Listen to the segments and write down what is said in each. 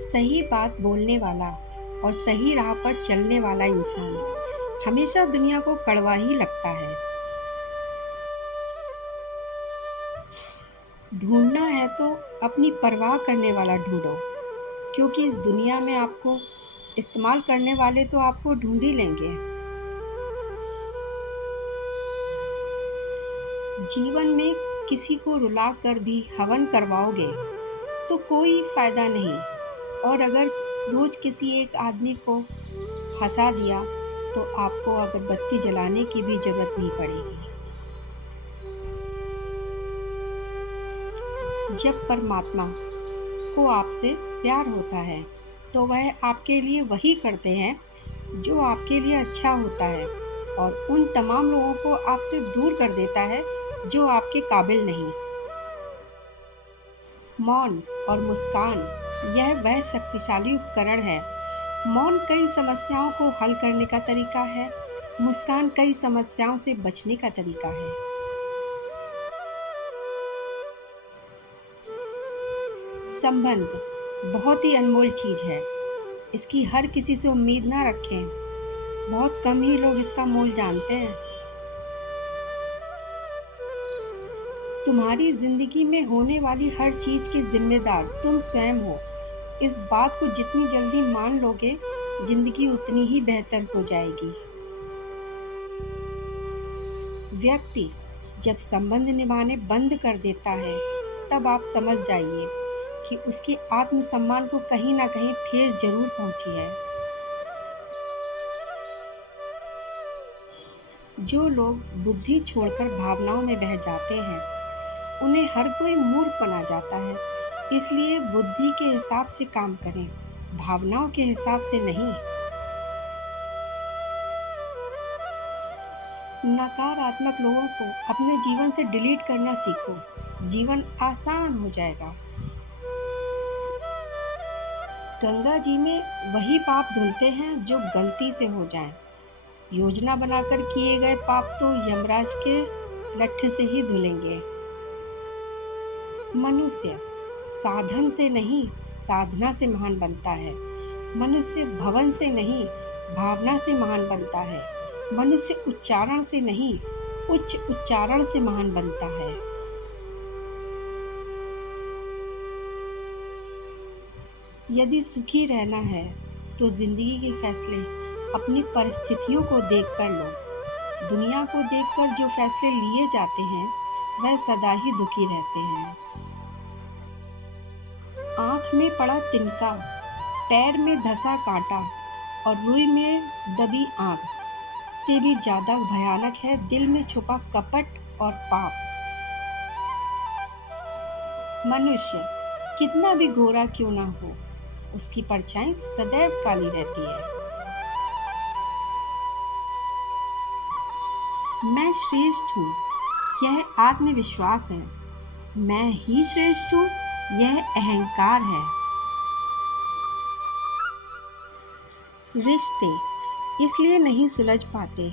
सही बात बोलने वाला और सही राह पर चलने वाला इंसान हमेशा दुनिया को कड़वा ही लगता है। ढूंढना है तो अपनी परवाह करने वाला ढूंढो, क्योंकि इस दुनिया में आपको इस्तेमाल करने वाले तो आपको ढूंढ ही लेंगे। जीवन में किसी को रुला कर भी हवन करवाओगे तो कोई फायदा नहीं, और अगर रोज किसी एक आदमी को हंसा दिया तो आपको अगरबत्ती जलाने की भी जरूरत नहीं पड़ेगी। जब परमात्मा को आपसे प्यार होता है तो वह आपके लिए वही करते हैं जो आपके लिए अच्छा होता है, और उन तमाम लोगों को आपसे दूर कर देता है जो आपके काबिल नहीं। मौन और मुस्कान, यह वह शक्तिशाली उपकरण है। मौन कई समस्याओं को हल करने का तरीका है, मुस्कान कई समस्याओं से बचने का तरीका है। संबंध बहुत ही अनमोल चीज है, इसकी हर किसी से उम्मीद ना रखें। बहुत कम ही लोग इसका मोल जानते हैं। तुम्हारी जिंदगी में होने वाली हर चीज के जिम्मेदार तुम स्वयं हो। इस बात को जितनी जल्दी मान लोगे, जिंदगी उतनी ही बेहतर हो जाएगी। व्यक्ति जब संबंध निभाने बंद कर देता है, तब आप समझ जाइए कि उसके आत्मसम्मान को कहीं ना कहीं ठेस जरूर पहुंची है। जो लोग बुद्धि छोड़कर भावनाओं में बह जाते हैं, उन्हें हर कोई मूर्ख बना जाता है। इसलिए बुद्धि के हिसाब से काम करें, भावनाओं के हिसाब से नहीं। नकारात्मक लोगों को अपने जीवन से डिलीट करना सीखो, जीवन आसान हो जाएगा। गंगा जी में वही पाप धुलते हैं जो गलती से हो जाएं। योजना बनाकर किए गए पाप तो यमराज के लट्ठे से ही धुलेंगे। मनुष्य साधन से नहीं, साधना से महान बनता है। मनुष्य भवन से नहीं, भावना से महान बनता है। मनुष्य उच्चारण से नहीं, उच्च उच्चारण से महान बनता है। यदि सुखी रहना है तो जिंदगी के फैसले अपनी परिस्थितियों को देखकर लो। दुनिया को देखकर जो फैसले लिए जाते हैं, वह सदा ही दुखी रहते हैं। आँख में पड़ा तिनका, पैर में धंसा कांटा और रुई में दबी आग से भी ज्यादा भयानक है दिल में छुपा कपट और पाप। मनुष्य कितना भी गोरा क्यों ना हो, उसकी परछाई सदैव काली रहती है। मैं श्रेष्ठ हूँ, यह आत्मविश्वास है। मैं ही श्रेष्ठ हूँ, यह अहंकार है। रिश्ते इसलिए नहीं सुलझ पाते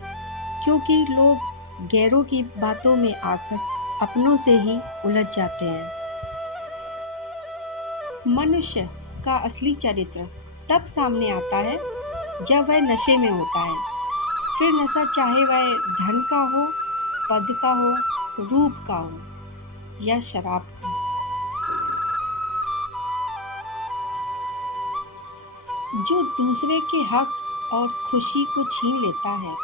क्योंकि लोग गैरों की बातों में आकर अपनों से ही उलझ जाते हैं। मनुष्य का असली चरित्र तब सामने आता है जब वह नशे में होता है। फिर नशा चाहे वह धन का हो, पद का हो, रूप का हो या शराब का। जो दूसरे के हक और खुशी को छीन लेता है,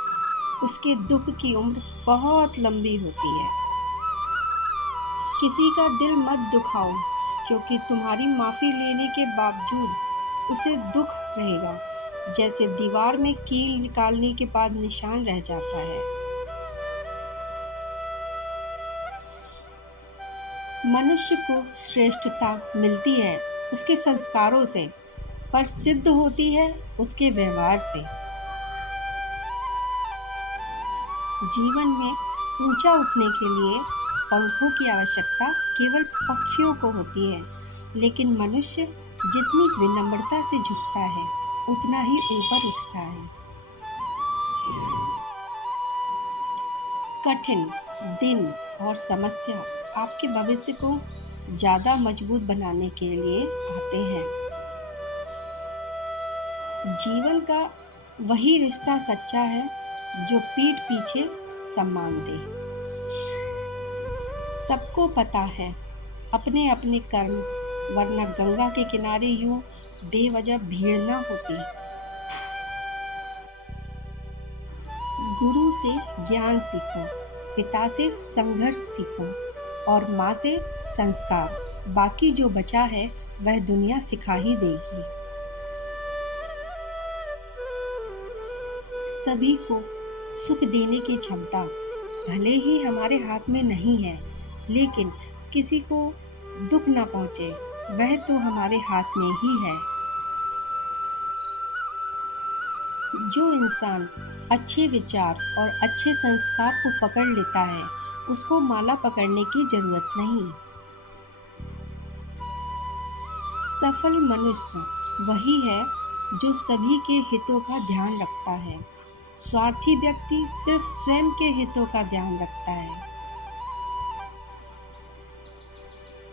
उसके दुख की उम्र बहुत लंबी होती है। किसी का दिल मत दुखाओ, क्योंकि तुम्हारी माफी लेने के बावजूद उसे दुख रहेगा, जैसे दीवार में कील निकालने के बाद निशान रह जाता है। मनुष्य को श्रेष्ठता मिलती है उसके संस्कारों से, पर सिद्ध होती है उसके व्यवहार से। जीवन में ऊंचा उठने के लिए पंखों की आवश्यकता केवल पक्षियों को होती है, लेकिन मनुष्य जितनी विनम्रता से झुकता है, उतना ही ऊपर उठता है। कठिन दिन और समस्या आपके भविष्य को ज़्यादा मजबूत बनाने के लिए आते हैं। जीवन का वही रिश्ता सच्चा है जो पीठ पीछे सम्मान दे। सबको पता है अपने अपने कर्म, वरना गंगा के किनारे यूं बेवजह भीड़ ना होती। गुरु से ज्ञान सीखो, पिता से संघर्ष सीखो और माँ से संस्कार। बाकी जो बचा है वह दुनिया सिखा ही देगी। सभी को सुख देने की क्षमता भले ही हमारे हाथ में नहीं है, लेकिन किसी को दुख ना पहुंचे वह तो हमारे हाथ में ही है। जो इंसान अच्छे विचार और अच्छे संस्कार को पकड़ लेता है, उसको माला पकड़ने की जरूरत नहीं। सफल मनुष्य वही है जो सभी के हितों का ध्यान रखता है। स्वार्थी व्यक्ति सिर्फ स्वयं के हितों का ध्यान रखता है।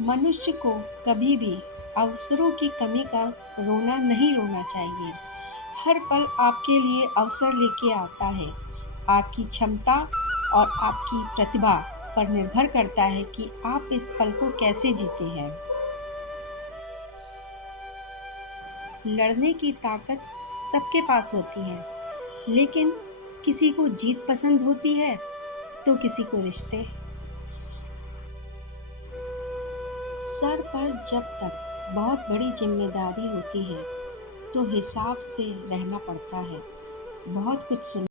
मनुष्य को कभी भी अवसरों की कमी का रोना नहीं रोना चाहिए। हर पल आपके लिए अवसर लेके आता है। आपकी क्षमता और आपकी प्रतिभा पर निर्भर करता है कि आप इस पल को कैसे जीते हैं। लड़ने की ताकत सबके पास होती है, लेकिन किसी को जीत पसंद होती है तो किसी को रिश्ते। सर पर जब तक बहुत बड़ी जिम्मेदारी होती है तो हिसाब से रहना पड़ता है। बहुत कुछ सुन